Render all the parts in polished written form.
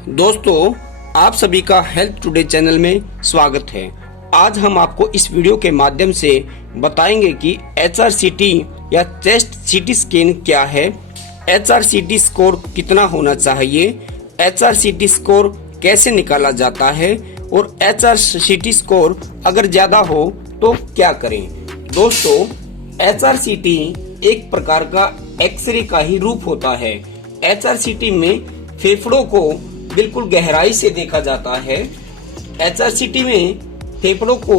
दोस्तों, आप सभी का हेल्थ टुडे चैनल में स्वागत है। आज हम आपको इस वीडियो के माध्यम से बताएंगे कि HRCT या चेस्ट सीटी स्कैन क्या है, HRCT स्कोर कितना होना चाहिए, HRCT स्कोर कैसे निकाला जाता है और HRCT स्कोर अगर ज्यादा हो तो क्या करें। दोस्तों, HRCT एक प्रकार का एक्सरे का ही रूप होता है। HRCT में फेफड़ों को बिल्कुल गहराई से देखा जाता है। HRCT में फेफड़ों को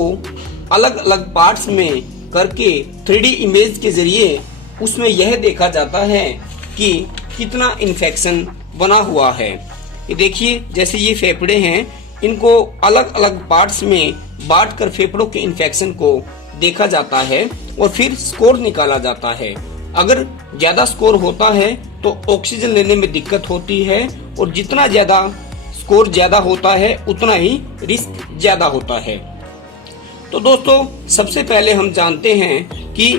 अलग अलग पार्ट्स में करके 3D इमेज के जरिए उसमें यह देखा जाता है कि कितना इन्फेक्शन बना हुआ है। ये देखिए, जैसे ये फेफड़े हैं, इनको अलग अलग पार्ट्स में बांटकर फेफड़ों के इन्फेक्शन को देखा जाता है और फिर स्कोर निकाला जाता है। अगर ज्यादा स्कोर होता है तो ऑक्सीजन लेने में दिक्कत होती है और जितना ज्यादा स्कोर ज्यादा होता है उतना ही रिस्क ज्यादा होता है। तो दोस्तों, सबसे पहले हम जानते हैं कि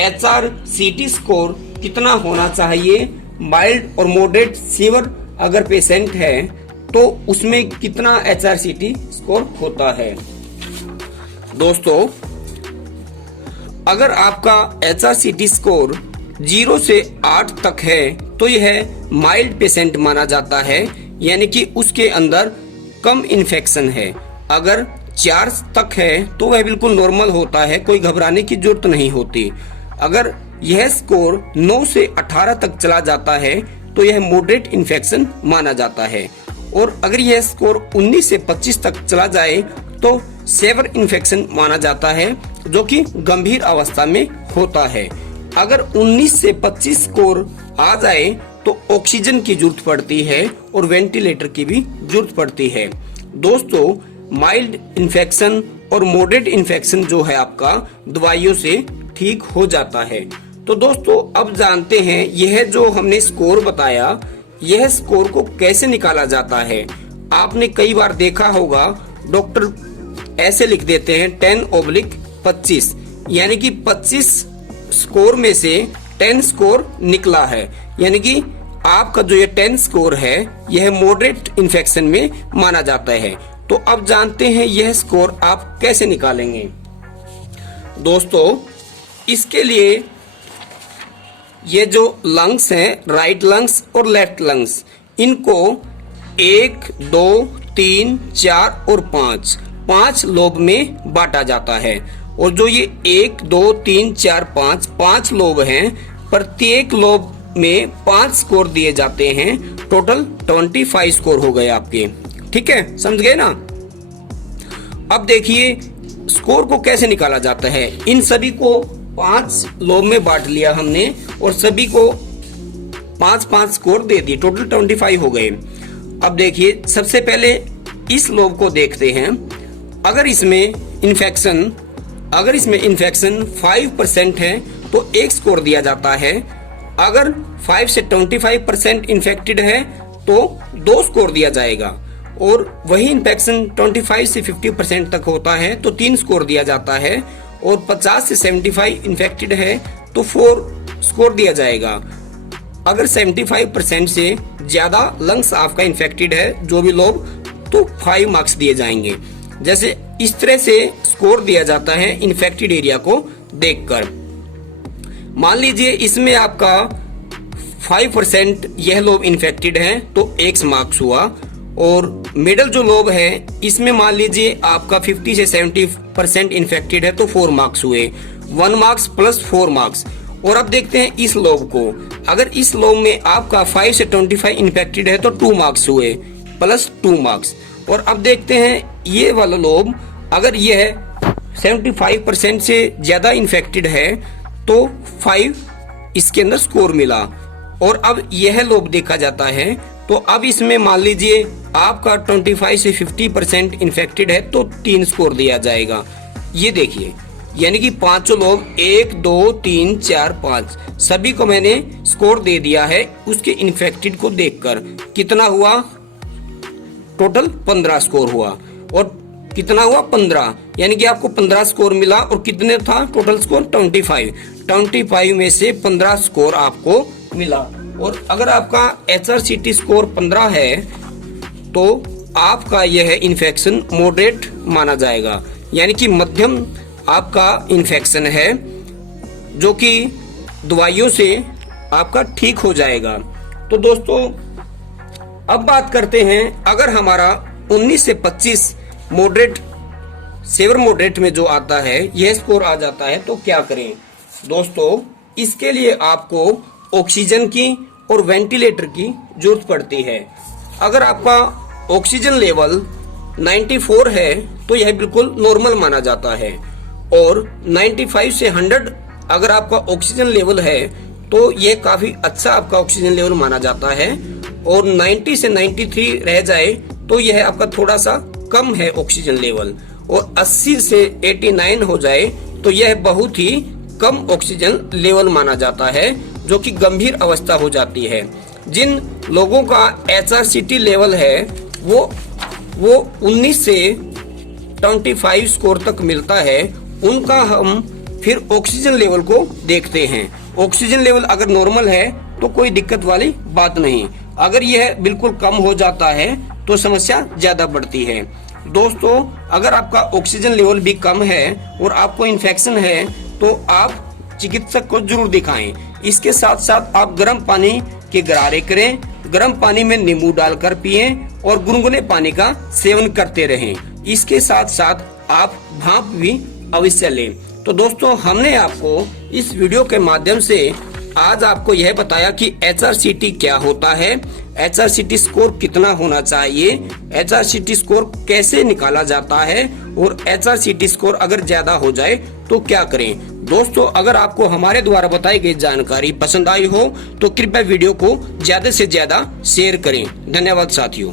HRCT स्कोर कितना होना चाहिए। माइल्ड और मॉडरेट सीवर अगर पेशेंट है तो उसमें कितना HRCT स्कोर होता है। दोस्तों, अगर आपका HRCT स्कोर 0 से 8 तक है तो यह माइल्ड पेशेंट माना जाता है, यानी कि उसके अंदर कम इन्फेक्शन है। अगर 4 तक है तो वह बिल्कुल नॉर्मल होता है, कोई घबराने की जरूरत नहीं होती। अगर यह स्कोर 9 से 18 तक चला जाता है तो यह मॉडरेट इन्फेक्शन माना जाता है और अगर यह स्कोर 19 से 25 तक चला जाए तो सेवर इन्फेक्शन माना जाता है, जो कि गंभीर अवस्था में होता है। अगर 19 से 25 स्कोर आ जाए तो ऑक्सीजन की जरूरत पड़ती है और वेंटिलेटर की भी जरूरत पड़ती है। दोस्तों, माइल्ड इन्फेक्शन और मॉडरेट इन्फेक्शन जो है आपका दवाइयों से ठीक हो जाता है। तो दोस्तों, अब जानते हैं यह जो हमने स्कोर बताया, यह स्कोर को कैसे निकाला जाता है। आपने कई बार देखा होगा, डॉक्टर ऐसे लिख देते हैं 10/25, यानी कि 25 स्कोर में से 10 स्कोर निकला है, यानी कि आपका जो ये 10 स्कोर है यह मॉडरेट इन्फेक्शन में माना जाता है। तो अब जानते हैं यह स्कोर आप कैसे निकालेंगे। दोस्तों, इसके लिए ये जो लंग्स हैं, राइट लंग्स और लेफ्ट लंग्स, इनको 1, 2, 3, 4 और 5 लोब में बांटा जाता है। और जो ये 1, 2, 3, 4, 5 लोब हैं, प्रत्येक लोब में 5 स्कोर दिए जाते हैं। टोटल 25 स्कोर हो गए आपके। ठीक है, समझ गए ना। अब देखिए स्कोर को कैसे निकाला जाता है। इन सभी को 5 लोब में बांट लिया हमने और सभी को 5 स्कोर दे दिए, टोटल 25 हो गए। अब देखिए, सबसे पहले इस लोब को देखते हैं। अगर इसमें इन्फेक्शन 5% है तो 1 स्कोर दिया जाता है। अगर 5 से 25% इन्फेक्टेड है तो 2 स्कोर दिया जाएगा और वही इन्फेक्शन 25 से 50% तक होता है तो 3 स्कोर दिया जाता है और 50 से 75 इन्फेक्टेड है तो 4 स्कोर दिया जाएगा। अगर 75% से ज्यादा लंग्स आपका इन्फेक्टेड है, जो भी लोग, तो 5 मार्क्स दिए जाएंगे। जैसे इस तरह से स्कोर दिया जाता है इन्फेक्टेड एरिया को देखकर। मान लीजिए इसमें आपका 5% यह लोब इन्फेक्टेड है तो 1 मार्क्स हुआ और मिडल जो लोब है इसमें मान लीजिए आपका 50 से 70% इन्फेक्टेड है तो 4 मार्क्स हुए, 1 मार्क्स प्लस 4 मार्क्स। और अब देखते हैं इस लोब को। अगर इस लोब में आपका 5 से 25 इन्फेक्टेड है तो 2 मार्क्स हुए प्लस 2 मार्क्स। और अब देखते हैं ये वाला लोब, अगर यह 75% से ज्यादा इन्फेक्टेड है तो 5 इसके अंदर स्कोर मिला। और अब यह लोब देखा जाता है तो अब इसमें मान लीजिए आपका 25 से 50% इन्फेक्टेड है तो 3 स्कोर दिया जाएगा। ये देखिए, यानी कि 5 लोब 1, 2, 3, 4, 5 सभी को मैंने स्कोर दे दिया है उसके इन्फेक्टेड को देखकर। कितना हुआ? टोटल 15 स्कोर हुआ। और कितना हुआ? 15, यानी कि आपको 15 स्कोर मिला। और कितने था टोटल स्कोर? 25 में से 15 स्कोर आपको मिला। और अगर आपका HRCT स्कोर 15 है तो आपका यह इन्फेक्शन मॉडरेट माना जाएगा, यानी कि मध्यम आपका इन्फेक्शन है जो कि दवाइयों से आपका ठीक हो जाएगा। तो दोस्तों अब बात करते हैं, अगर हमारा 19 से 25 मॉडरेट सेवर मॉडरेट में जो आता है यह स्कोर आ जाता है तो क्या करें। दोस्तों इसके लिए आपको ऑक्सीजन की और वेंटिलेटर की जरूरत पड़ती है। अगर आपका ऑक्सीजन लेवल 94 है तो यह बिल्कुल नॉर्मल माना जाता है, और 95 से 100 अगर आपका ऑक्सीजन लेवल है तो यह काफी अच्छा आपका ऑक्सीजन लेवल माना जाता है, और 90 से 93 रह जाए तो यह आपका थोड़ा सा कम है ऑक्सीजन लेवल, और 80 से 89 हो जाए तो यह बहुत ही कम ऑक्सीजन लेवल माना जाता है, जो कि गंभीर अवस्था हो जाती है। जिन लोगों का HRCT लेवल है वो 19 से 25 स्कोर तक मिलता है, उनका हम फिर ऑक्सीजन लेवल को देखते हैं। ऑक्सीजन लेवल अगर नॉर्मल है तो कोई दिक्कत वाली बात नहीं, अगर यह बिल्कुल कम हो जाता है तो समस्या ज्यादा बढ़ती है। दोस्तों अगर आपका ऑक्सीजन लेवल भी कम है और आपको इन्फेक्शन है तो आप चिकित्सक को जरूर दिखाएं। इसके साथ साथ आप गर्म पानी के गरारे करें, गर्म पानी में नींबू डालकर पिएं और गुनगुने पानी का सेवन करते रहें। इसके साथ साथ आप भाप भी अवश्य लें। तो दोस्तों हमने आपको इस वीडियो के माध्यम से आज आपको यह बताया कि HRCT क्या होता है, HRCT स्कोर कितना होना चाहिए, HRCT स्कोर कैसे निकाला जाता है, और HRCT स्कोर अगर ज्यादा हो जाए तो क्या करें। दोस्तों अगर आपको हमारे द्वारा बताई गई जानकारी पसंद आई हो तो कृपया वीडियो को ज्यादा से ज्यादा शेयर करें। धन्यवाद साथियों।